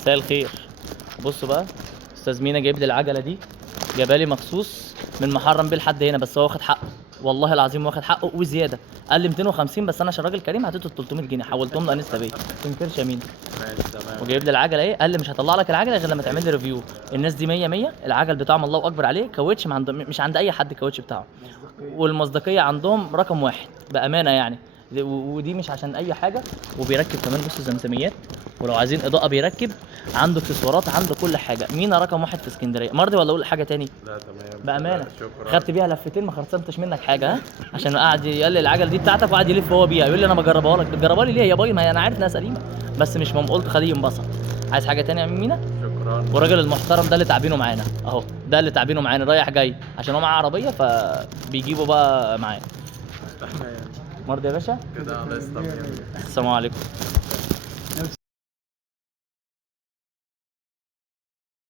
مساء الخير. بصوا بقى، استاذ مينا جايب لي العجله دي، جابها لي مخصوص من محرم بيه لحد هنا، بس هو واخد حقه، والله العظيم واخد حقه وزياده. قال لي 250 بس انا عشان راجل كريم هديته 300 جنيه، حولتهم له انستا باي، ما تنكرش يا مينا. ماشي تمام. وجايب لي العجله ايه، قال لي مش هطلع لك العجله غير لما تعمل لي ريفيو. الناس دي 100 100، العجل بتاعهم الله اكبر عليه، كاوتش مش عند اي حد الكاوتش بتاعه، والمصداقيه عندهم رقم واحد بامانه يعني. ودي مش عشان اي حاجه. وبيركب كمان بص زمزميات، ولو عايزين اضاءه بيركب، عنده اكسسوارات، عنده كل حاجه. مينا رقم واحد في اسكندريه. مرضي ولا اقول حاجه تاني؟ لا تمام. بامانه. شكرا. خدت بيها لفتين ما خرصمتش منك حاجه، ها؟ عشان قاعد قال لي العجله دي بتاعتك، وقعد يلف هو بيها، يقول لي انا بجربها لك. بتجربها لي ليه يا باي؟ ما هي انا عارف انها سليمه، بس مش مهم، قلت خليه ينبسط. عايز حاجه تانية يا مينا؟ شكرا. والراجل المحترم ده اللي تعبينه معانا اهو، ده اللي تعبينه معانا رايح جاي، عشان هو معاه عربيه فبيجيبه بقى معاه. تمام مرضي يا باشا؟ كده. على السلام عليكم.